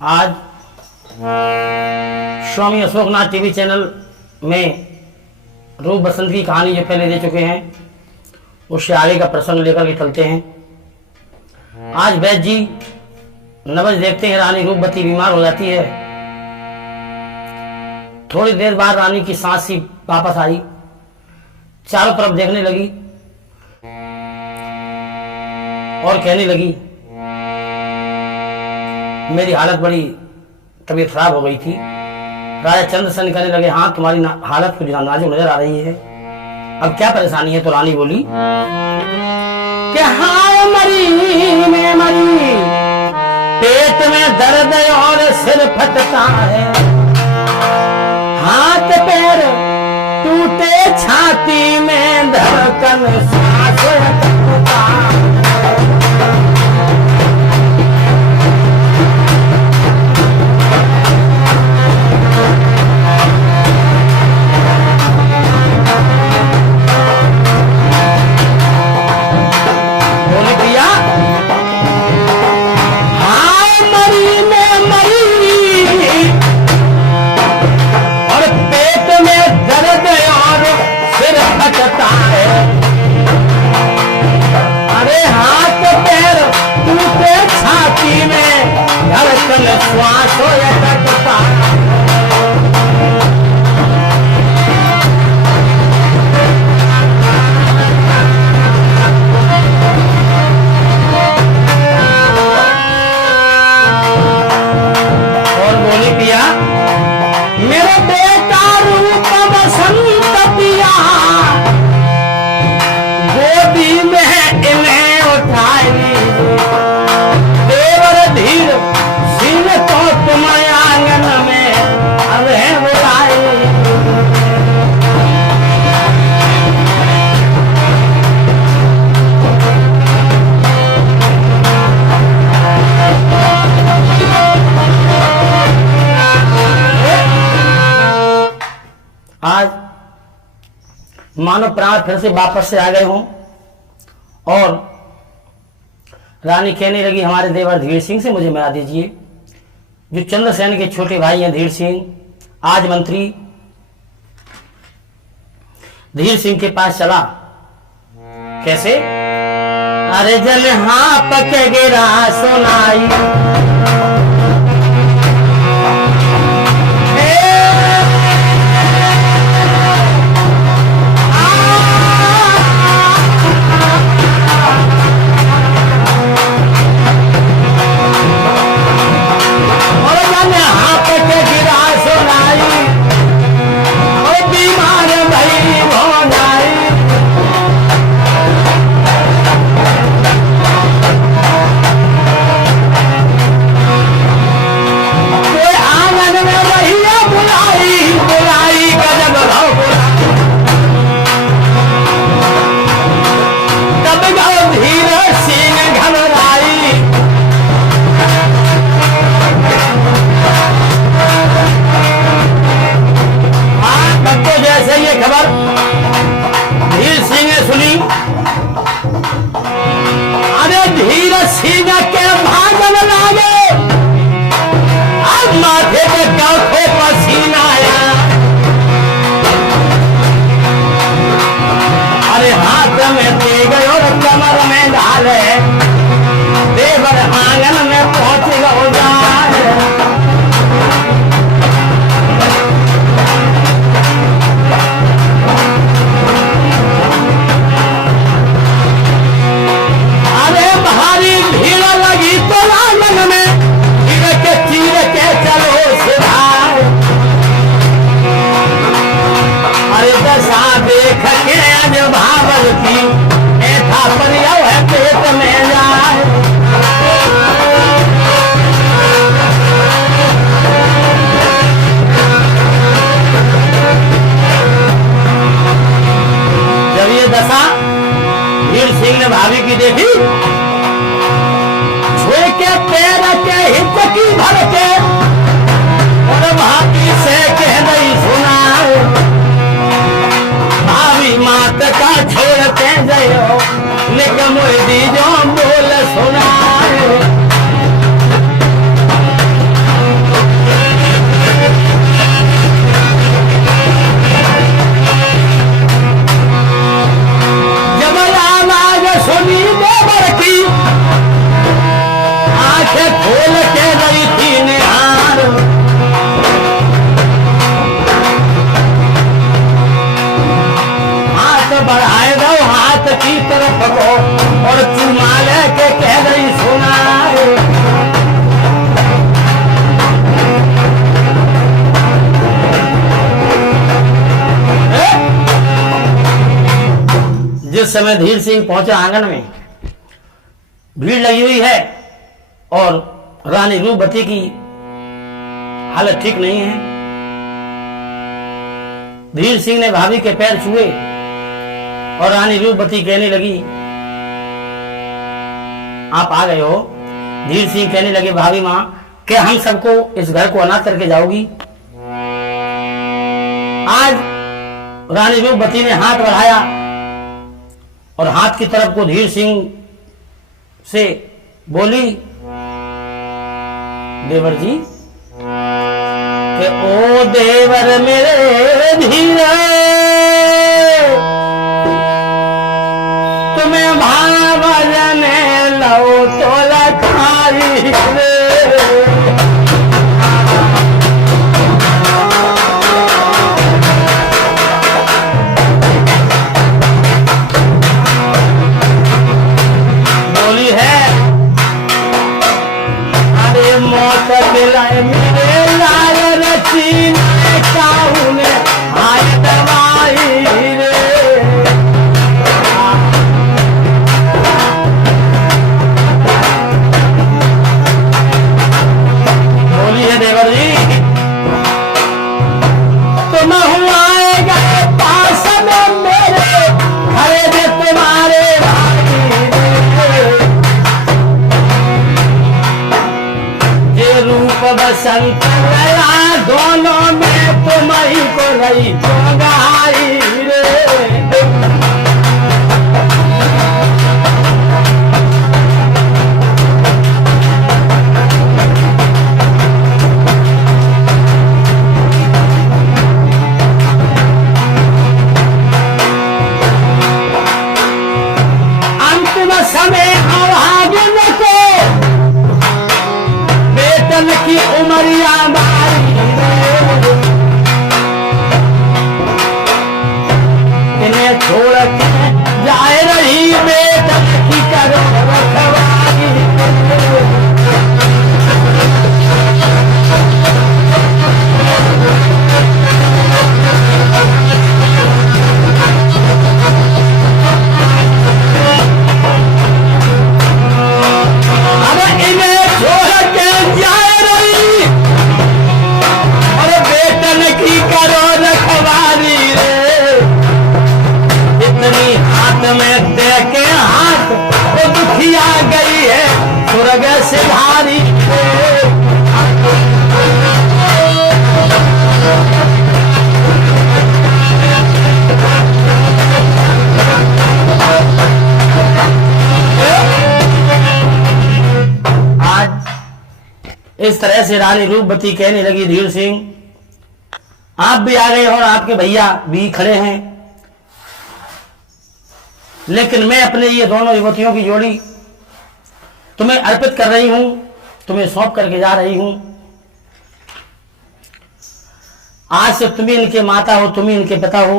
आज स्वामी अशोकनाथ TV channel में रूप बसंत की कहानी जो पहले दे चुके हैं उससे आगे का प्रसंग लेकर के चलते हैं। आज वैद्य जी नवज देखते हैं रानी रूपवती बीमार हो जाती है। थोड़ी देर बाद रानी की सांस सी वापस आई, चारों तरफ देखने लगी और कहने लगी मेरी हालत बड़ी तबीयत खराब हो गई थी। राजा चंद्रसेन कहने लगे हाँ तुम्हारी हालत कुछ नाजुक नजर आ रही है, अब क्या परेशानी है? तो रानी बोली कि हाँ मरी मैं मरी, पेट में दर्द और सिर फटता है, हाथ पैर टूटे छाती में धड़कन सांस अटकता है। श्वास हो अटकता और बोली पिया मेरा बेटा रूप बसंत पिया, गोदी में इन्हें उठाई, देवर धीर तो तुम आंगन में अरे बुलाई। आज मानो प्राण फिर से वापस से आ गए हों और रानी कहने लगी हमारे देवर धीर सिंह से मुझे मिला दीजिए। जो चंद्रसेन के छोटे भाई हैं धीर सिंह आज मंत्री धीर सिंह के पास चला। कैसे? अरे जल हाँ पक गिरा सुनाई, देवर आंगन में पहुंच गो जाए। अरे भारी भीड़ लगी तो आंगन में चीर के चलो सिधार। अरे दशा देख के आज भावल की ऐसा परियव है पेट में जाए। जब ये दशा धीर सिंह ने भाभी की देखी, छुए के पैर के हिचकी भर के और भाभी से कह नहीं सुना, भाभी मात का छोड़ते जाओ लेकिन दीजो बोल सुना। इस समय धीर सिंह पहुंचे आंगन में, भीड़ लगी हुई है और रानी रूपवती की हालत ठीक नहीं है। धीर सिंह ने भाभी के पैर छुए और रानी रूपवती कहने लगी, आप आ गए हो। धीर सिंह कहने लगे, भाभी मां, क्या हम सबको इस घर को अनाथ करके जाओगी? आज रानी रूपवती ने हाथ बढ़ाया और हाथ की तरफ को धीर सिंह से बोली, देवर जी, कि ओ देवर मेरे धीरे, तुम्हें भावने लो तो लखारी रे। बोली है, अरे मौत मिलाए मेरे लाल रची काहू ने हाय दवाई रे। बोली है, देवर जी, तुम आएगा पास में मेरे, खड़े दे तुम्हारे भाई रे। ये रूप बसंत लया दोनों में तुम ही को रही जोगाई रे। अंतिम समय अभागिन को बेटन की उमरिया मारी रे। इन्हें छोड़ के जाए रही बेटन की करो रखवाली रे। अरे इन्हें छोड़ के जाए रही और बेटन की करो रखवाली रे। इतनी हाथ में दे के हाथ वो दुखिया गई है स्वर्ग से भारी रे। आज इस तरह से रानी रूपवती कहने लगी, धीर सिंह, आप भी आ गए और आपके भैया भी खड़े हैं, लेकिन मैं अपने ये दोनों युवतियों की जोड़ी तुम्हें अर्पित कर रही हूं, तुम्हें सौंप करके जा रही हूं। आज से तुम ही इनके माता हो, तुम ही इनके पिता हो।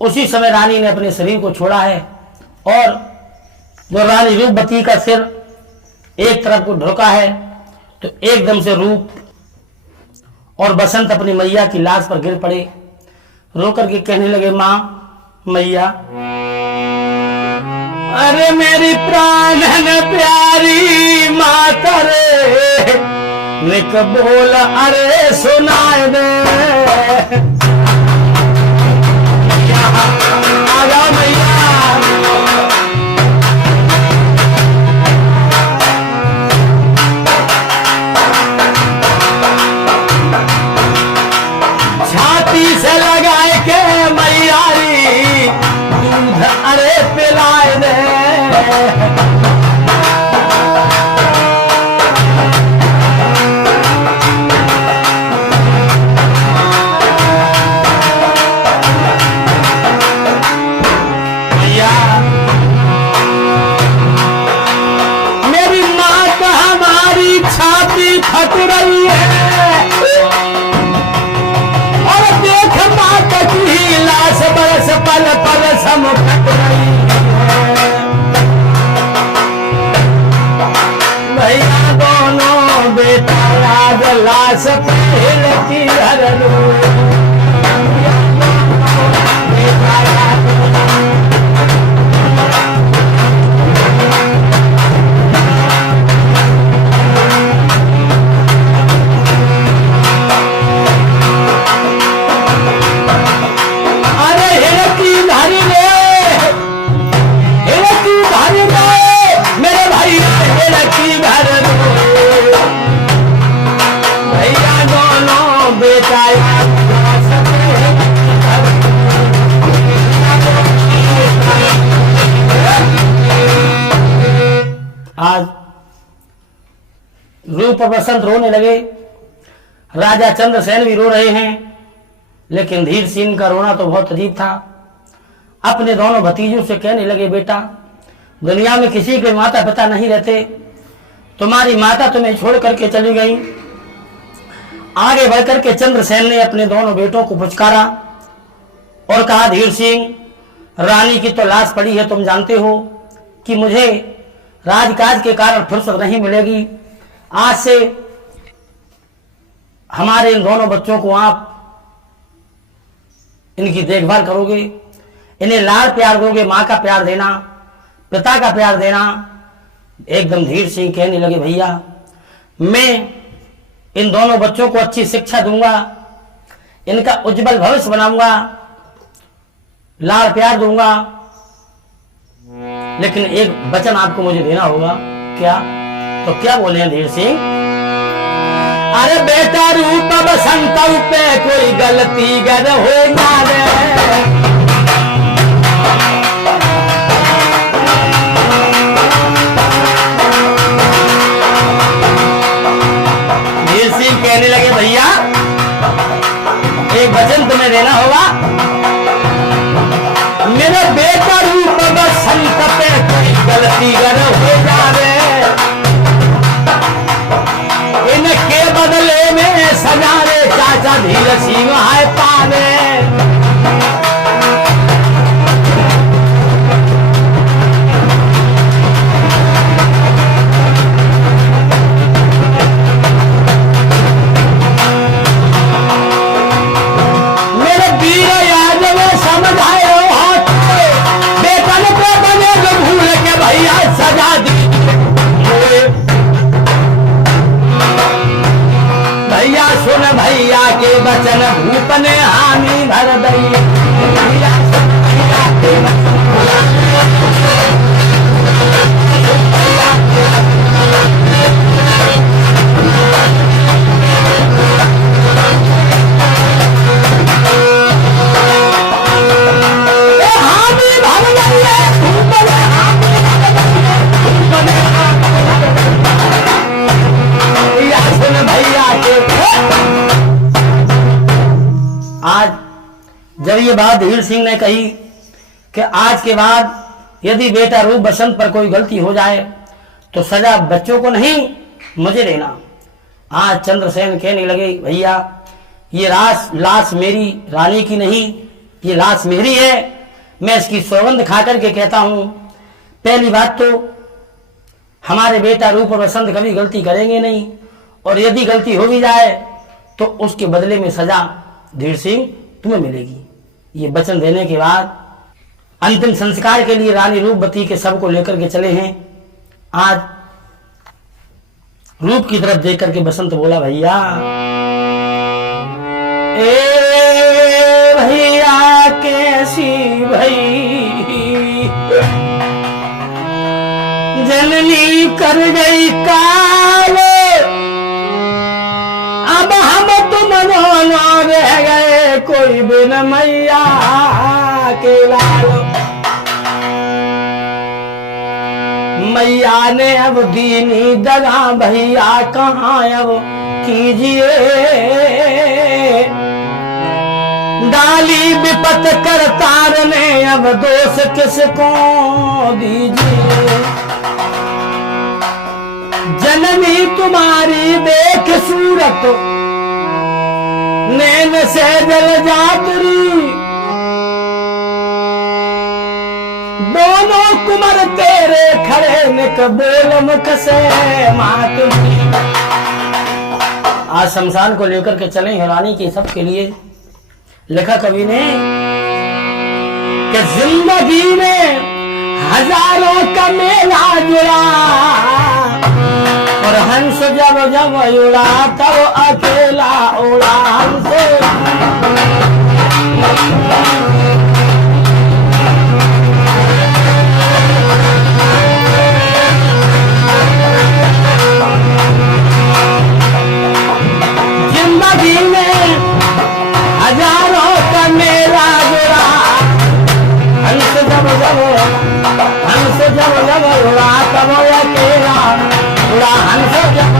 उसी समय रानी ने अपने शरीर को छोड़ा है और जो रानी रूपवती का सिर एक तरफ को ढुका है तो एकदम से रूप और बसंत अपनी मैया की लाश पर गिर पड़े, रो करके कहने लगे, मां, मैया, अरे मेरी प्राणन प्यारी माता रे, निक बोल अरे सुनाए दे। आ जाओ मैया। छाती से लगाए के मैयारी दूध अरे पिलाए दे। मेरी माँ का हमारी छाती फट रही है और देख माता की लाश बरस पल पल सम फट रही है। भैया दोनों बेटा आज लाश पहल की हर लो। रूप और बसंत रोने लगे, राजा चंद्रसेन भी रो रहे हैं, लेकिन धीर सिंह का रोना तो बहुत अजीब था। अपने दोनों भतीजों से कहने लगे, बेटा दुनिया में किसी के माता पिता नहीं रहते, तुम्हारी माता तुम्हें छोड़ करके चली गई। आगे बढ़कर के चंद्रसेन ने अपने दोनों बेटों को पुचकारा और कहा, धीर सिंह, रानी की तो लाश पड़ी है, तुम जानते हो कि मुझे राजकाज के कारण फुर्सत नहीं मिलेगी। आज से हमारे इन दोनों बच्चों को आप इनकी देखभाल करोगे, इन्हें लाड़ प्यार दोगे, माँ का प्यार देना, पिता का प्यार देना। एकदम धीर सिंह कहने लगे, भैया मैं इन दोनों बच्चों को अच्छी शिक्षा दूंगा, इनका उज्जवल भविष्य बनाऊंगा, लाड़ प्यार दूंगा, लेकिन एक वचन आपको मुझे देना होगा। क्या? तो क्या बोले हैं धीर सिंह? अरे बेटा रूप बसंत पे कोई गलती गर हो ना रे, धीर सिंह कहने लगे, भैया एक वचन तुम्हें देना होगा। मेरे बेटा रूप बसंत पे कोई गलती गर हो जावे, इनके बदले में सजा रे चाचा धीर सिंह है पावे। मेरे वीर यादव समझाए बेटा ने तो बने भूल के भैया सजा दी। भैया सुन भैया के वचन भूप ने हामी भर दई, भैया सुन भैया के हामी भर दई, भूप ने हामी भर दई, भैया सुन भैया के। आज जब ये बात धीर सिंह ने कही कि आज के बाद यदि बेटा रूप बसंत पर कोई गलती हो जाए तो सजा बच्चों को नहीं मुझे देना। आज चंद्रसेन कहने लगे, भैया ये लाश मेरी रानी की नहीं, ये लाश मेरी है, मैं इसकी सौगंध खा करके कहता हूं, पहली बात तो हमारे बेटा रूप और बसंत कभी गलती करेंगे नहीं, और यदि गलती हो भी जाए तो उसके बदले में सजा धीर सिंह तुम्हें मिलेगी। ये वचन देने के बाद अंतिम संस्कार के लिए रानी रूपवती के शव को लेकर के चले हैं। आज रूप की तरफ देख करके बसंत बोला, भैया ए भैया कैसी भई जननी कर गई काल, अब हम तुम दोनों रह गए कोई बिन मैया के लाल। मैया ने अब दीनी दगा भैया कहाँ अब कीजिए, डाली विपत करतार ने अब दोष किसको दीजिए। जननी तुम्हारी देख सूरत नैन से जल जातरी, दोनों कुमर तेरे खड़े निक बोल मुख से मात। आज शमशान को लेकर के चले हैं रानी के सब के लिए। लिखा कवि ने कि जिंदगी में हजारों का मेला जुड़ा, और हंस जब जब उड़ा तब अकेला उड़ा हंस। जिंदगी में हजारों का मेला जुड़ा, हंस जब जब उड़ा तब अकेला उड़ा हंस जब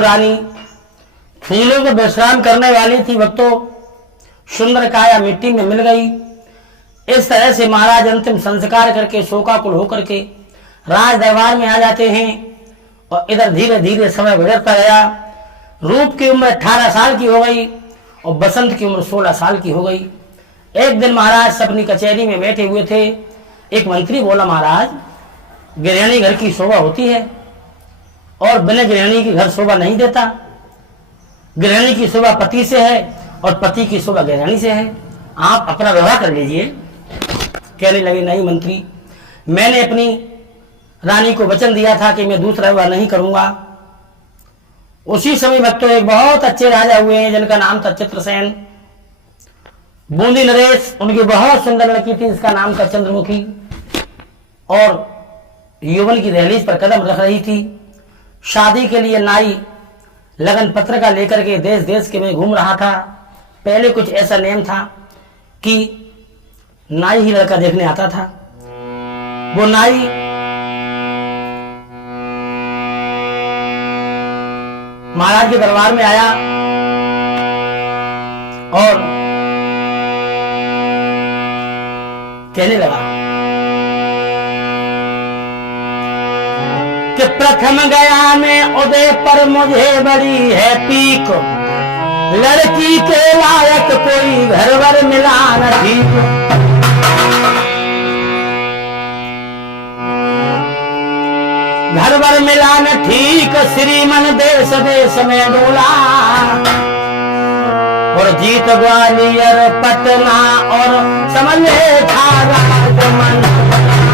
जो रानी फूलों को विश्राम करने वाली थी, वह तो सुंदर काया मिट्टी में मिल गई। इस तरह से महाराज अंतिम संस्कार करके शोकाकुल होकर के राज दरबार में आ जाते हैं। और इधर धीरे धीरे समय गुजरता गया। रूप की उम्र 18 साल की हो गई और बसंत की उम्र 16 साल की हो गई। एक दिन महाराज अपनी कचहरी में बैठे हुए थे। एक मंत्री बोला, महाराज गृहिणी घर की शोभा होती है और बिना गृहिणी के घर शोभा नहीं देता। गृहिणी की शोभा पति से है और पति की शोभा गृहिणी से है, आप अपना व्यवहार कर लीजिए। कहने लगे, नहीं मंत्री, मैंने अपनी रानी को वचन दिया था कि मैं दूसरा विवाह नहीं करूंगा। उसी समय वक्त तो एक बहुत अच्छे राजा हुए हैं जिनका नाम था चित्रसेन। बूंदी नरेश उनकी बहुत सुंदर लड़की थी, इसका नाम था चंद्रमुखी, और यौवन की दहलीज पर कदम रख रही थी। शादी के लिए नाई लगन पत्र का लेकर के देश देश के में घूम रहा था। पहले कुछ ऐसा नियम था कि नाई ही लड़का देखने आता था। वो नाई महाराज के दरबार में आया और कहने लगा कि प्रथम गया मैं उदय पर मुझे बड़ी है पीक, लड़की के लायक कोई घर वर मिला न ठीक। घर वर मिला न ठीक, श्रीमन देश देश में डोला, और जीत ग्वालियर पटना और समझे था राजमन।